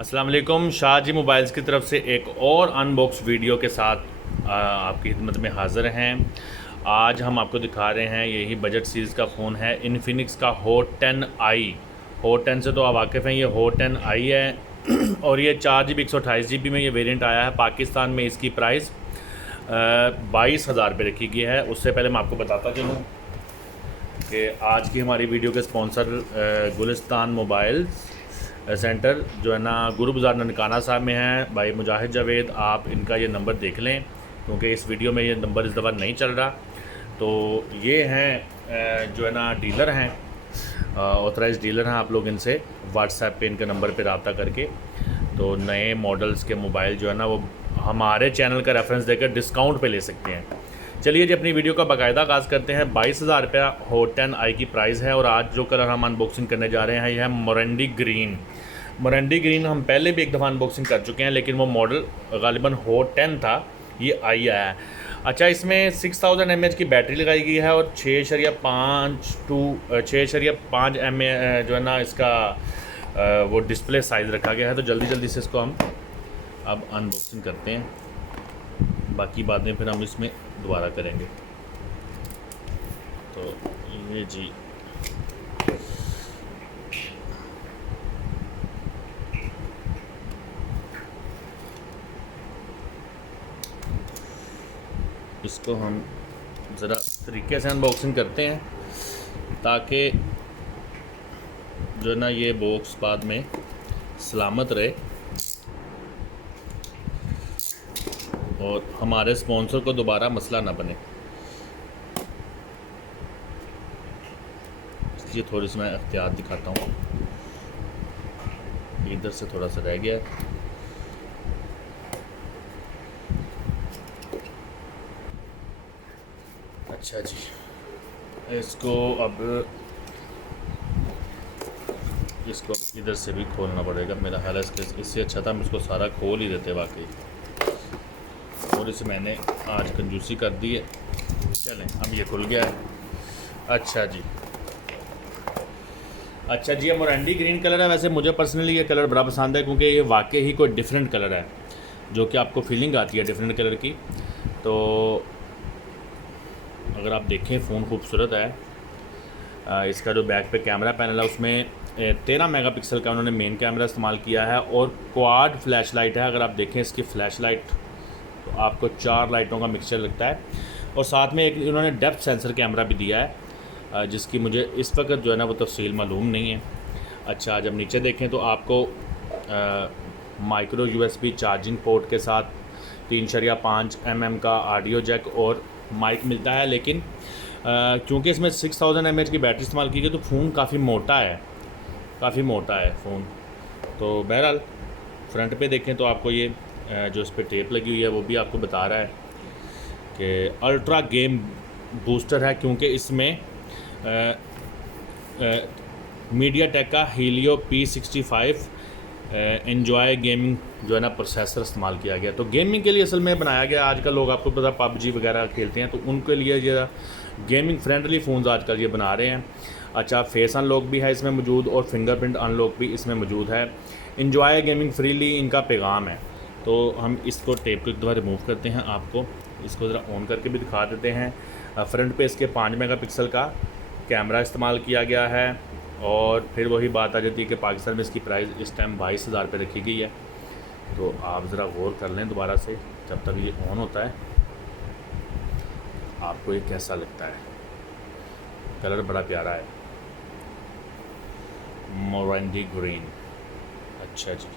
अस्सलाम वालेकुम। शाहजी मोबाइल्स की तरफ से एक और अनबॉक्स वीडियो के साथ आपकी खिदमत में हाज़िर हैं। आज हम आपको दिखा रहे हैं, यही बजट सीरीज़ का फ़ोन है, इन्फिनिक्स का हॉट 10i। हॉट 10 से तो आप वाकिफ़ हैं, ये हॉट 10i है और ये 4GB 128GB में ये वेरिएंट आया है। पाकिस्तान में इसकी प्राइस 22,000 रुपये रखी गई है। उससे पहले मैं आपको बताता चलूँ कि आज की हमारी वीडियो के स्पॉन्सर गुलिस्तान मोबाइल सेंटर जो है ना, गुरु बाज़ार ननकाना साहब में है, भाई मुजाहिद जावेद। आप इनका ये नंबर देख लें क्योंकि इस वीडियो में ये नंबर इस दफ़ा नहीं चल रहा। तो ये हैं जो है ना डीलर हैं, ऑथराइज़ डीलर हैं। आप लोग इनसे व्हाट्सएप पे इनके नंबर पे रब्ता करके तो नए मॉडल्स के मोबाइल जो है ना वो हमारे चैनल का रेफरेंस देकर डिस्काउंट पे ले सकते हैं। चलिए जी, अपनी वीडियो का बाकायदा आगाज़ करते हैं। 22,000 रुपया हॉट 10i की प्राइस है और आज जो कलर हम अनबॉक्सिंग करने जा रहे हैं यह है मोरंडी ग्रीन। मोरंडी ग्रीन हम पहले भी एक दफ़ा अनबॉक्सिंग कर चुके हैं, लेकिन वो मॉडल गालिबन हॉट 10 था, ये आई आया है। अच्छा, इसमें 6000 mAh की बैटरी लगाई गई है और 6.5 mAh जो है ना इसका वो डिस्प्ले साइज़ रखा गया है। तो जल्दी जल्दी से इसको हम अब अनबॉक्सिंग करते हैं, बाकी बातें फिर हम इसमें दोबारा करेंगे। तो ये जी इसको हम ज़रा तरीके से अनबॉक्सिंग करते हैं ताकि जो है ना ये बॉक्स बाद में सलामत रहे और हमारे स्पॉन्सर को दोबारा मसला ना बने। इसलिए थोड़ी सी मैं एहतियात दिखाता हूँ। इधर से थोड़ा सा रह गया। अच्छा जी, इसको इधर से भी खोलना पड़ेगा मेरा ख्याल है। इससे अच्छा था हम इसको सारा खोल ही देते वाकई। थोड़ी सी मैंने आज कंजूसी कर दी है। चलें, अब ये खुल गया है। अच्छा जी, ये मोरंडी ग्रीन कलर है। वैसे मुझे पर्सनली ये कलर बड़ा पसंद है क्योंकि ये वाकई ही कोई डिफरेंट कलर है, जो कि आपको फीलिंग आती है डिफरेंट कलर की। तो अगर आप देखें, फ़ोन खूबसूरत है। इसका जो बैक पे कैमरा पैनल है उसमें 13 मेगापिक्सल का उन्होंने मेन कैमरा इस्तेमाल किया है और क्वाड फ्लैश लाइट है। अगर आप देखें इसकी फ़्लैश लाइट तो आपको 4 लाइटों का मिक्सचर लगता है और साथ में एक उन्होंने डेप्थ सेंसर कैमरा भी दिया है, जिसकी मुझे इस वक्त जो है ना वो तफसील मालूम नहीं है। अच्छा, जब नीचे देखें तो आपको माइक्रो USB चार्जिंग पोर्ट के साथ 3.5 mm का ऑडियो जैक और माइक मिलता है। लेकिन क्योंकि इसमें 6000 mAh की बैटरी इस्तेमाल की गई तो फ़ोन काफ़ी मोटा है फ़ोन। तो बहरहाल फ्रंट पे देखें तो आपको ये जो इस पर टेप लगी हुई है वो भी आपको बता रहा है कि अल्ट्रा गेम बूस्टर है, क्योंकि इसमें मीडिया टेक का हीलियो P65 एन्जॉय गेमिंग जो है ना प्रोसेसर इस्तेमाल किया गया। तो गेमिंग के लिए असल में बनाया गया। आजकल लोग आपको पता PUBG वगैरह खेलते हैं, तो उनके लिए ये गेमिंग फ्रेंडली फ़ोन्स आजकल ये बना रहे हैं। अच्छा, फेस अनलॉक भी है इसमें मौजूद और फिंगरप्रिंट अनलॉक भी इसमें मौजूद है। एन्जॉय गेमिंग फ्रीली इनका पैगाम है। तो हम इसको टेप को एक दफ़ा रिमूव करते हैं, आपको इसको ज़रा ऑन करके भी दिखा देते हैं। फ्रंट पे इसके 5 मेगापिक्सल का कैमरा इस्तेमाल किया गया है और फिर वही बात आ जाती है कि पाकिस्तान में इसकी प्राइस इस टाइम 22,000 रुपये रखी गई है। तो आप ज़रा गौर कर लें दोबारा से, जब तक ये ऑन होता है आपको ये कैसा लगता है। कलर बड़ा प्यारा है, मोरंडी ग्रीन। अच्छा जी,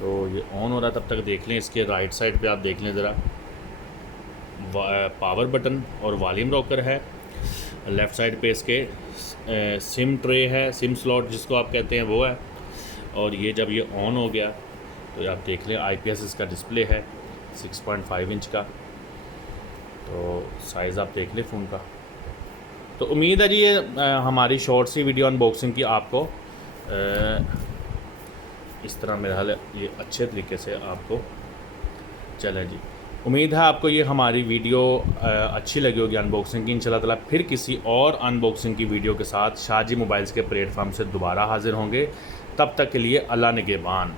तो ये ऑन हो रहा है, तब तक देख लें इसके राइट साइड पे आप देख लें ज़रा, पावर बटन और वॉल्यूम रॉकर है। लेफ़्ट साइड पे इसके सिम ट्रे है, सिम स्लॉट जिसको आप कहते हैं वो है। और ये जब ये ऑन हो गया तो आप देख लें IPS इसका डिस्प्ले है 6.5 इंच का। तो साइज़ आप देख लें फ़ोन का। तो उम्मीद है जी ये हमारी शॉर्ट सी वीडियो अनबॉक्सिंग की आपको इस तरह मेरा हाल ये अच्छे तरीके से आपको चले जी। उम्मीद है आपको ये हमारी वीडियो अच्छी लगी होगी अनबॉक्सिंग की। इंशाल्लाह ताला फिर किसी और अनबॉक्सिंग की वीडियो के साथ शाहजी मोबाइल्स के प्लेटफॉर्म से दोबारा हाज़िर होंगे। तब तक के लिए अल्लाह निगहबान।